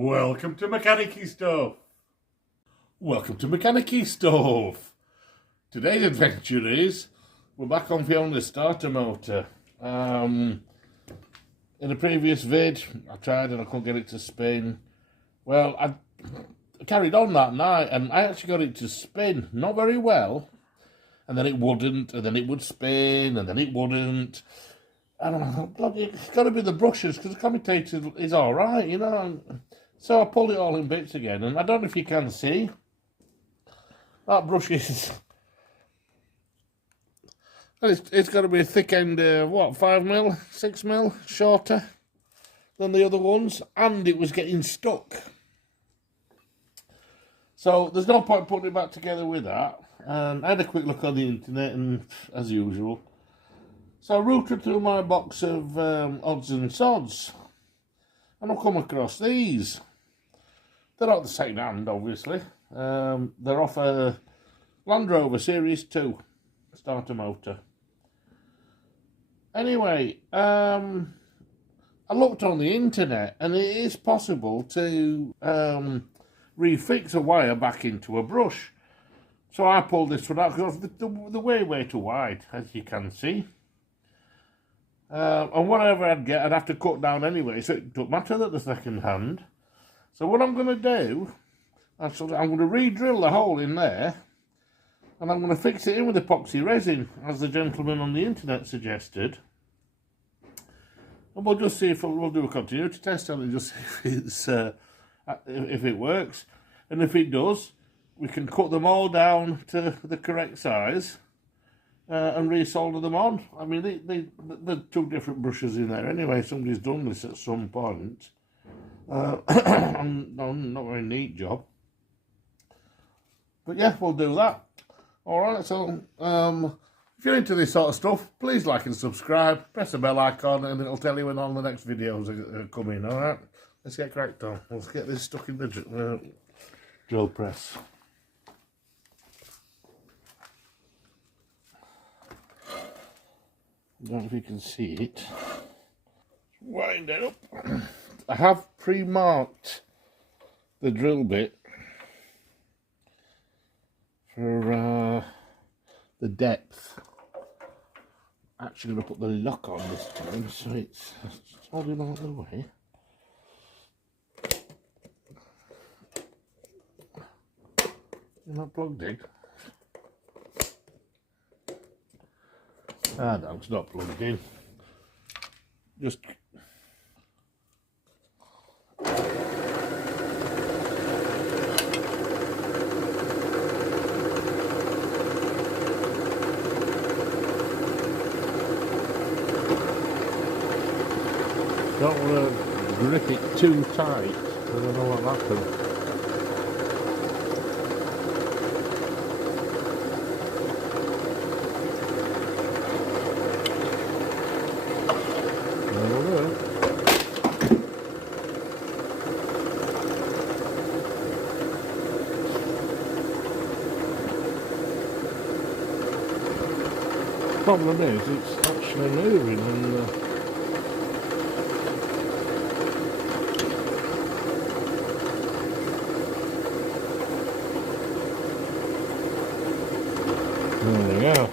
Welcome to Mechanicy Stuff. Welcome to Mechanicy Stuff. Today's adventure is we're back on Fiona's starter motor. In a previous vid, I tried and I couldn't get it to spin. Well, I carried on that night and I actually got it to spin, not very well. And then it wouldn't, and then it would spin, and then it wouldn't. And I thought, bloody, it's got to be the brushes, because the commutator is all right, you know. So I pulled it all in bits again, and I don't know if you can see. That brush is... It's got to be a thick end, 5mm, 6mm shorter than the other ones, and it was getting stuck. So there's no point putting it back together with that. And I had a quick look on the internet, and as usual, so I rooted through my box of odds and sods, and I've come across these. They're not the second hand, obviously. They're off a Land Rover Series 2 starter motor. Anyway, I looked on the internet, and it is possible to refix a wire back into a brush. So I pulled this one out because the way too wide, as you can see. And whatever I'd get, I'd have to cut down anyway, so it don't matter that the second hand. So what I'm going to do, I'm going to re-drill the hole in there, and I'm going to fix it in with epoxy resin, as the gentleman on the internet suggested. And we'll just see if we'll do a continuity test on it, just see if it works. And if it does, we can cut them all down to the correct size. And resolder them on. I mean, they're two different brushes in there anyway. Somebody's done this at some point. Not a very neat job. But yeah, we'll do that. Alright, so if you're into this sort of stuff, please like and subscribe. Press the bell icon and it'll tell you when all the next videos are coming. Alright, let's get cracked on. Let's get this stuck in the drill press. I don't know if you can see it. Wind it up. I have pre-marked the drill bit for the depth. Actually going to put the lock on this time, so it's holding out the way. Not plugged in. Ah, no, it's not plugged in. Just... don't want to grip it too tight, I don't know what happens. The problem is it's actually moving and there we go.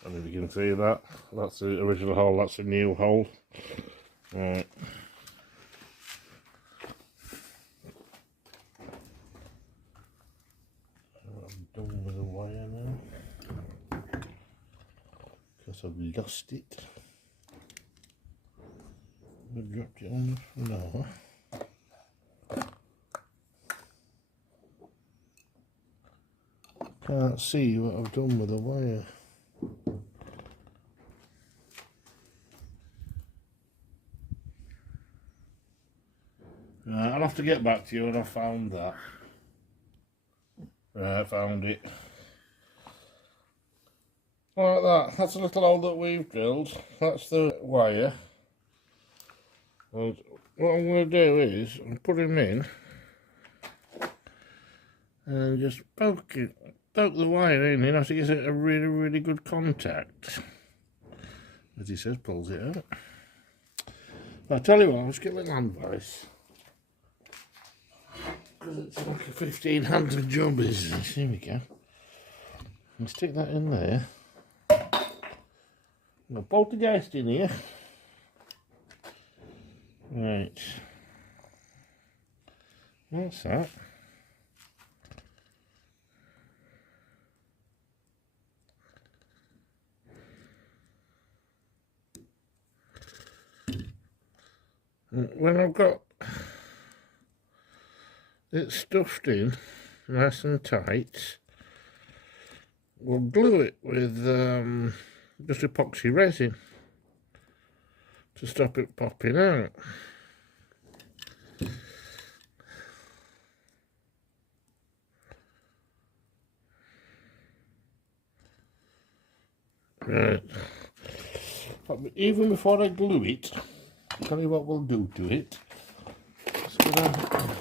I don't know if you can see that. That's the original hole, that's a new hole. Right. Done with the wire now because I've lost it. I dropped it on the floor. Can't see what I've done with the wire. I'll have to get back to you when I found that. Right, I found it. Like that's a little hole that we've drilled. That's the wire. And what I'm going to do is put him in and just poke it poke the wire in and have to get a really, really good contact. As he says, pulls it out. I'll tell you what, I'll just get a little hand vise. Because it's like a 1500 job, isn't it? Here we go. I'll stick that in there. I'll poltergeist in here. Right. What's that? When I've got it stuffed in nice and tight, we'll glue it with just epoxy resin to stop it popping out. Right. But even before I glue it, I'll tell you what we'll do to it. Just with a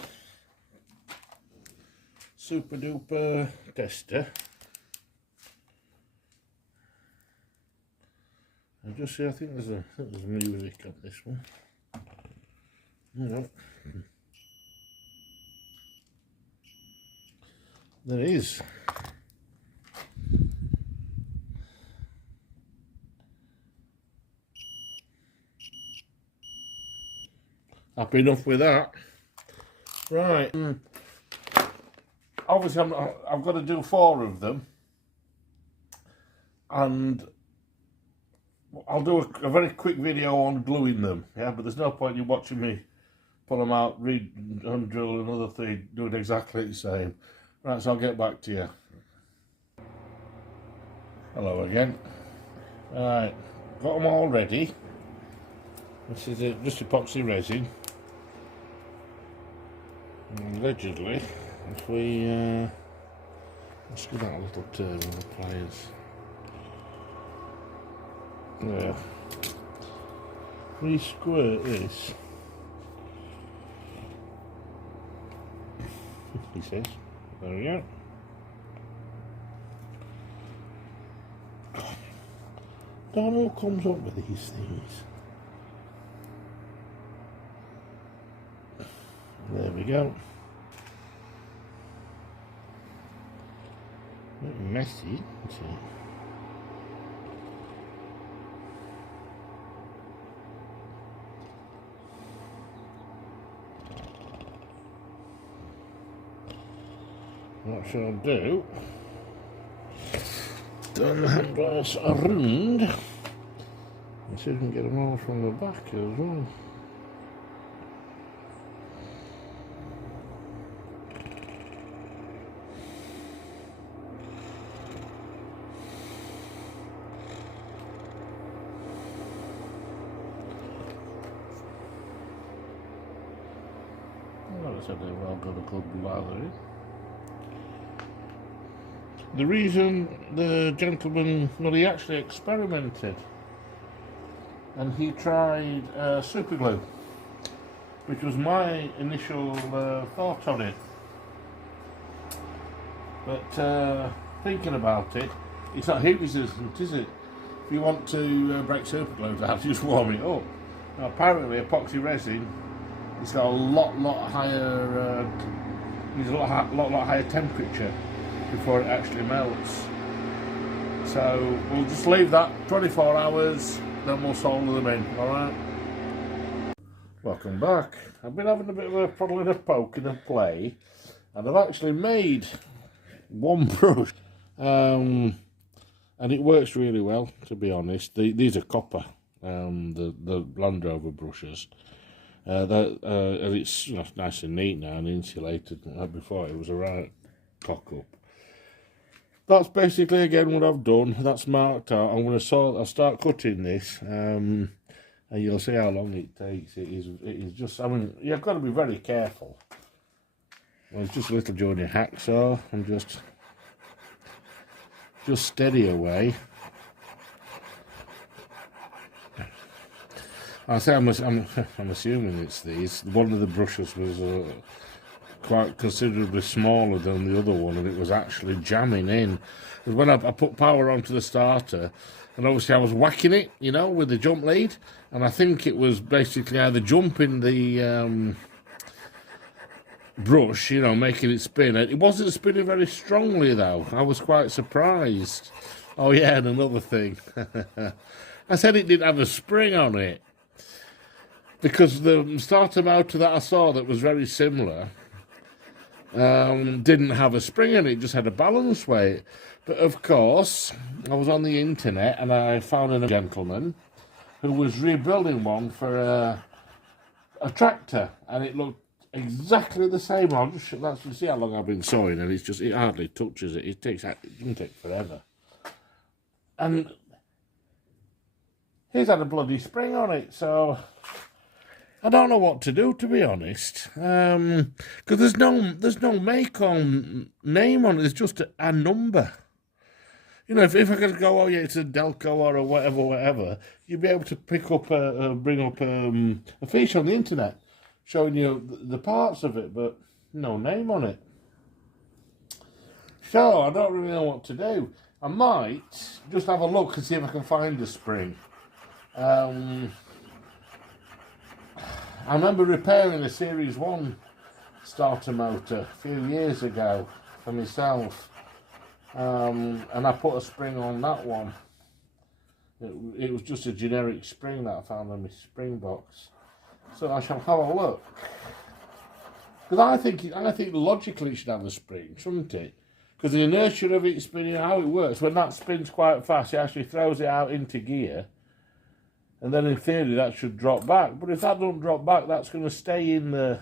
super duper tester. I'll just see, I think there's music on this one. No. There is. Happy enough with that. Right. Obviously, I've got to do 4 of them, and I'll do a very quick video on gluing them. Yeah, but there's no point in you watching me pull them out, drill another thing, do it exactly the same. Right, so I'll get back to you. Hello again. Right, got them all ready. This is just epoxy resin. And allegedly, if we let's give that a little turn with the pliers. There. We squirt this. He says. There we go. Don't know who comes up with these things. There we go. A bit messy, isn't it? What shall I do? Turn the handles around. And see if we can get them all from the back as well. Well, I said they've all got a good lather in. The reason the gentleman, well, he actually experimented and he tried super glue, which was my initial thought on it. But thinking about it, it's not heat resistant, is it? If you want to break super glue down, you just warm it up. Now, apparently, epoxy resin, it's got a lot higher, needs a lot higher temperature before it actually melts. So we'll just leave that 24 hours, then we'll solder them in, alright? Welcome back. I've been having a bit of a proddling and poking and play, and I've actually made one brush, and it works really well, to be honest. These are copper, the Land Rover brushes. And it's nice and neat now and insulated. Before it was a right cock up. That's basically again what I've done. That's marked out. I'll start cutting this, and you'll see how long it takes. It is just. I mean, you've got to be very careful. Well, it's just a little junior hacksaw, and just steady away. I'm assuming it's these. One of the brushes was quite considerably smaller than the other one, and it was actually jamming in. Because when I put power onto the starter, and obviously I was whacking it, you know, with the jump lead, and I think it was basically either jumping the brush, you know, making it spin. It wasn't spinning very strongly, though. I was quite surprised. Oh, yeah, and another thing. I said it didn't have a spring on it, because the starter motor that I saw that was very similar didn't have a spring in it, just had a balance weight. But of course, I was on the internet and I found a gentleman who was rebuilding one for a tractor, and it looked exactly the same. I'll just that's to see how long I've been sewing, and it hardly touches it. It can take forever. And he's had a bloody spring on it, so I don't know what to do, to be honest. Because there's no make on name on it. It's just a number. You know, if I could go, oh yeah, it's a Delco or a whatever, you'd be able to bring up a fiche on the internet showing you the parts of it, but no name on it. So I don't really know what to do. I might just have a look and see if I can find a spring. I remember repairing a Series 1 starter motor a few years ago for myself, and I put a spring on that one. It was just a generic spring that I found in my spring box. So I shall have a look. Because I think logically it should have a spring, shouldn't it? Because the inertia of it spinning, how it works, when that spins quite fast, it actually throws it out into gear. And then in theory that should drop back. But if that doesn't drop back, that's going to stay in the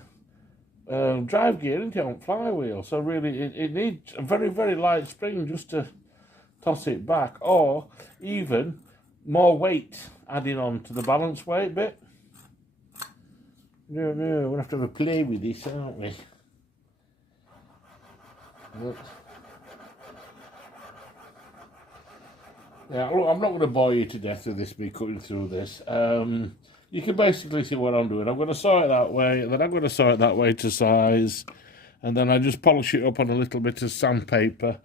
drive gear, isn't it, on flywheel. So really it needs a very, very light spring just to toss it back. Or even more weight adding on to the balance weight bit. No, we're going to have a play with this, aren't we? But, yeah, look, I'm not going to bore you to death with this, me cutting through this. You can basically see what I'm doing. I'm going to saw it that way, and then I'm going to saw it that way to size, and then I just polish it up on a little bit of sandpaper,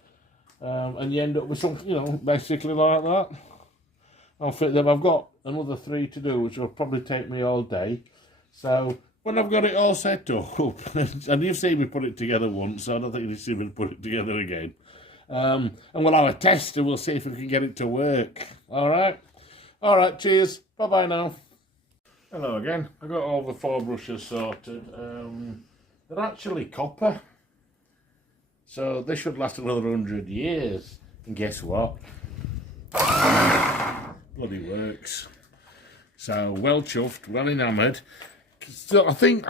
and you end up with something, you know, basically like that. I'll fit them. I've got another 3 to do, which will probably take me all day. So when I've got it all set up, and you've seen me put it together once, so I don't think you've seen me put it together again. And we'll have a test and we'll see if we can get it to work. Alright, cheers, bye bye now. Hello again. I got all the 4 brushes sorted. They're actually copper, so they should last another 100 years. And guess what? Bloody works. So well chuffed, well enamoured. So I think,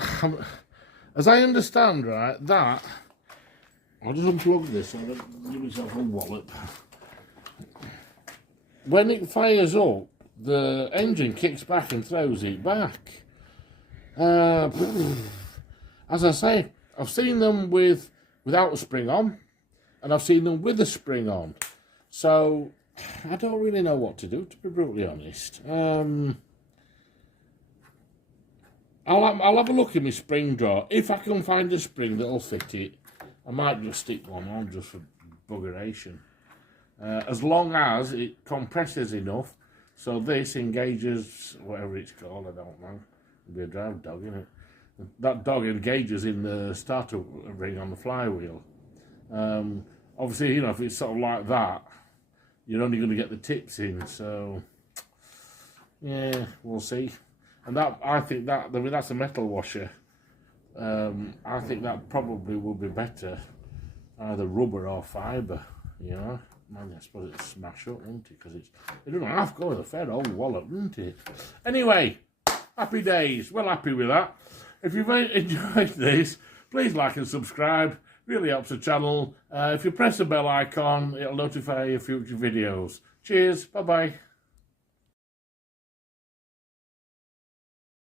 as I understand, right, that I'll just unplug this so I don't give myself a wallop. When it fires up, the engine kicks back and throws it back. As I say, I've seen them without a spring on, and I've seen them with a spring on. So I don't really know what to do, to be brutally honest. I'll have a look in my spring drawer. If I can find a spring that'll fit it, I might just stick one on just for buggeration. As long as it compresses enough so this engages, whatever it's called, I don't know. It'll be a drive dog, isn't it? That dog engages in the starter ring on the flywheel. Obviously, you know, if it's sort of like that, you're only going to get the tips in, so yeah, we'll see. And that, I think that, I mean, that's a metal washer. I think that probably will be better, either rubber or fibre, you know. Man, I suppose it'll smash up, won't it? Because it doesn't half go with a fair old wallop, doesn't it? Anyway, happy days. Well, happy with that. If you've enjoyed this, please like and subscribe. Really helps the channel. If you press the bell icon, it'll notify you future videos. Cheers. Bye-bye.